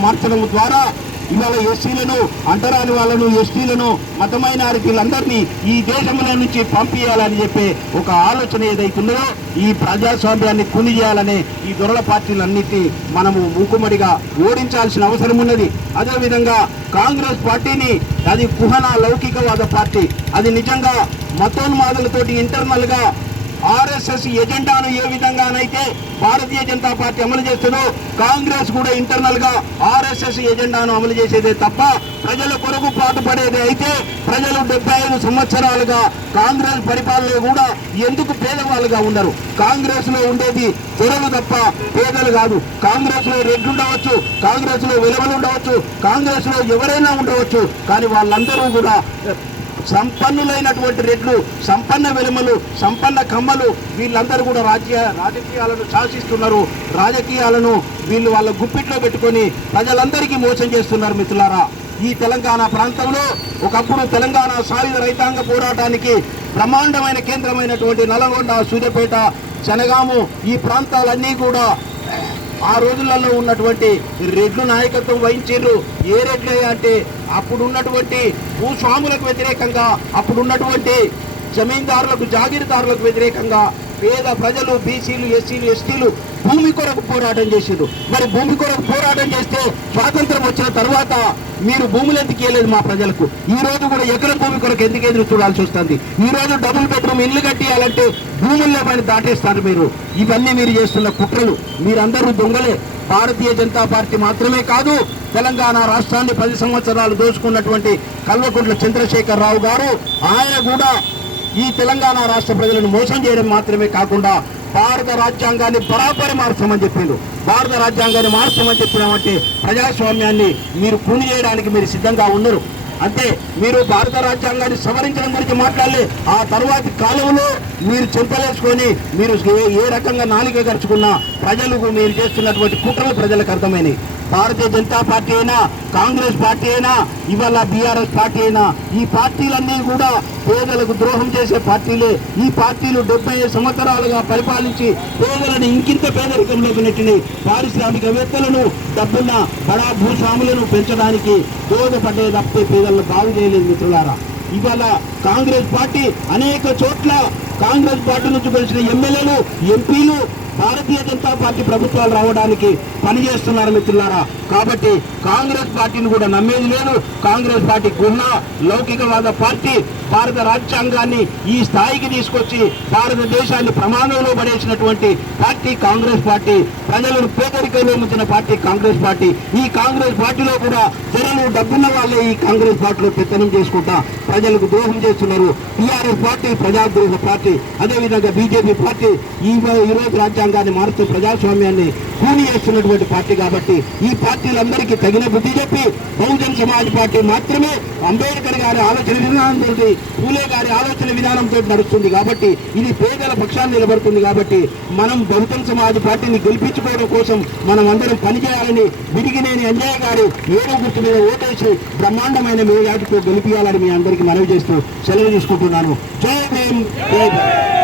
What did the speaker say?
మార్చడం ద్వారా ఇవాళ ఎస్సీలను అంటరాని వాళ్ళను ఎస్టీలను మత మైనారిటీలందరినీ ఈ దేశంలో నుంచి పంపించాలని చెప్పే ఒక ఆలోచన ఏదైతుందో ఈ ప్రజాస్వామ్యాన్ని కుని చేయాలనే ఈ దొరల పార్టీలన్నిటి మనము మూకుమ్మడిగా ఓడించాల్సిన అవసరం ఉన్నది. అదేవిధంగా కాంగ్రెస్ పార్టీని అది కుహన లౌకికవాద పార్టీ. అది నిజంగా మతోన్మాదులతోటి ఇంటర్నల్గా ఆర్ఎస్ఎస్ ఎజెండాను ఏ విధంగానైతే భారతీయ జనతా పార్టీ అమలు చేస్తుందో కాంగ్రెస్ కూడా ఇంటర్నల్గా ఆర్ఎస్ఎస్ ఎజెండాను అమలు చేసేదే తప్ప ప్రజల కొరకు పాటుపడేది అయితే ప్రజలు డెబ్బై ఐదు సంవత్సరాలుగా కాంగ్రెస్ పరిపాలన కూడా ఎందుకు పేదవాళ్ళుగా ఉండరు? కాంగ్రెస్లో ఉండేది దొరలు తప్ప పేదలు కాదు. కాంగ్రెస్లో రెడ్లు ఉండవచ్చు కాంగ్రెస్లో విలువలు ఉండవచ్చు కాంగ్రెస్లో ఎవరైనా ఉండవచ్చు కానీ వాళ్ళందరూ కూడా సంపన్నులైనటువంటి రెడ్లు సంపన్న వెలుమలు సంపన్న కమ్మలు వీళ్ళందరూ కూడా రాజ్య రాజకీయాలను శాసిస్తున్నారు. రాజకీయాలను వీళ్ళు వాళ్ళ గుప్పిట్లో పెట్టుకొని ప్రజలందరికీ మోసం చేస్తున్నారు మిత్రులారా. ఈ తెలంగాణ ప్రాంతంలో ఒకప్పుడు తెలంగాణ సాయుధ రైతాంగ పోరాటానికి బ్రహ్మాండమైన కేంద్రమైనటువంటి నల్గొండ సూర్యపేట శనగాము ఈ ప్రాంతాలన్నీ కూడా ఆ రోజులలో ఉన్నటువంటి రెడ్లు నాయకత్వం వహించారు ఏ రెడ్లు అంటే అప్పుడు ఉన్నటువంటి భూస్వాములకు వ్యతిరేకంగా అప్పుడు ఉన్నటువంటి జమీందారులకు జాగీర్దారులకు వ్యతిరేకంగా పేద ప్రజలు బీసీలు ఎస్సీలు ఎస్టీలు భూమి కొరకు పోరాటం చేసిండ్రు. మరి భూమి కొరకు పోరాటం చేస్తే స్వాతంత్రం వచ్చిన తర్వాత మీరు భూములు ఎందుకు ఇవ్వలేదు మా ప్రజలకు? ఈ రోజు కూడా ఎక్కడ భూమి కొరకు ఎందుకు ఎదురు చూడాల్సి వస్తుంది? ఈ రోజు డబుల్ బెడ్రూమ్ ఇల్లు కట్టియాలంటే భూముల్లో పైన దాటేస్తారు మీరు. ఇవన్నీ మీరు చేస్తున్న కుట్రలు. మీరందరూ దొంగలే. భారతీయ జనతా పార్టీ మాత్రమే కాదు తెలంగాణ రాష్ట్రాన్ని పది సంవత్సరాలు దోచుకున్నటువంటి కల్వకుంట్ల చంద్రశేఖర్ రావు గారు ఆయన కూడా ఈ తెలంగాణ రాష్ట్ర ప్రజలను మోసం చేయడం మాత్రమే కాకుండా భారత రాజ్యాంగాన్ని బరాబరి మార్చమని చెప్పిండు. భారత రాజ్యాంగాన్ని మార్చమని చెప్పినామంటే ప్రజాస్వామ్యాన్ని మీరు కూని చేయడానికి మీరు సిద్ధంగా ఉన్నారు. అంటే మీరు భారత రాజ్యాంగాన్ని సవరించడం గురించి మాట్లాడలే. ఆ తర్వాతి కాలంలో మీరు చింతలేసుకొని మీరు ఏ- ఏ రకంగా నాలిక గరుచుకున్నా ప్రజలకు మీరు చేస్తున్నటువంటి కుట్రలు ప్రజలకు అర్థమైనవి భారతీయ జనతా పార్టీ అయినా కాంగ్రెస్ పార్టీ అయినా ఇవాళ బీఆర్ఎస్ పార్టీ అయినా ఈ పార్టీలన్నీ కూడా పేదలకు ద్రోహం చేసే పార్టీలే ఈ పార్టీలు డెబ్బై సంవత్సరాలుగా పరిపాలించి పేదలను ఇంకింత పేదరికంలోకి నెట్టినాయి పారిశ్రామికవేత్తలను డబ్బున్న బడా భూస్వాములను పెంచడానికి దోహదపడ్డే తప్పే పేదలను బాగు చేయలేదు మిత్రులారా. ఇవాళ కాంగ్రెస్ పార్టీ అనేక చోట్ల కాంగ్రెస్ పార్టీ నుంచి గెలిచిన ఎమ్మెల్యేలు ఎంపీలు భారతీయ జనతా పార్టీ ప్రభుత్వాలు రావడానికి పనిచేస్తున్నారు మిత్రులారా. కాబట్టి కాంగ్రెస్ పార్టీని కూడా నమ్మేది లేదు. కాంగ్రెస్ పార్టీ గున్న లౌకికవాద పార్టీ భారత రాజ్యాంగాన్ని ఈ స్థాయికి తీసుకొచ్చి భారతదేశాన్ని ప్రమాదంలో పడేసినటువంటి పార్టీ కాంగ్రెస్ పార్టీ ప్రజలను పేదరికంలో ఉంచిన పార్టీ కాంగ్రెస్ పార్టీ. ఈ కాంగ్రెస్ పార్టీలో కూడా జనాలు డబ్బున్న వాళ్ళే ఈ కాంగ్రెస్ పార్టీలో పెత్తనం చేసుకుంటా ప్రజలకు ద్రోహం చేస్తున్నారు. టీఆర్ఎస్ పార్టీ ప్రజాద్రోహ పార్టీ అదేవిధంగా బీజేపీ పార్టీ ఈ ఈ రోజు రాజ్యాంగాన్ని మారుతూ ప్రజాస్వామ్యాన్ని కూని చేస్తున్నటువంటి పార్టీ కాబట్టి ఈ పార్టీలందరికీ తగిన బుద్ధి చెప్పి బహుజన్ సమాజ్ పార్టీ మాత్రమే అంబేద్కర్ గారి ఆలోచన విధానంతో పూలే గారి ఆలోచన విధానంతో నడుస్తుంది కాబట్టి ఇది పేదల పక్షాన్ని నిలబడుతుంది కాబట్టి మనం బహుజన్ సమాజ్ పార్టీని గెలిపించుకోవడం కోసం మనం అందరం పనిచేయాలని విడిగినేని అంజయ్య గారు ఏడో గుర్తు మీద ఓటేసి బ్రహ్మాండమైన మేయాటితో గెలిపించాలని మీ అందరికీ మనవి చేస్తూ సెలవు తీసుకుంటున్నాను. జై భీమ్ జై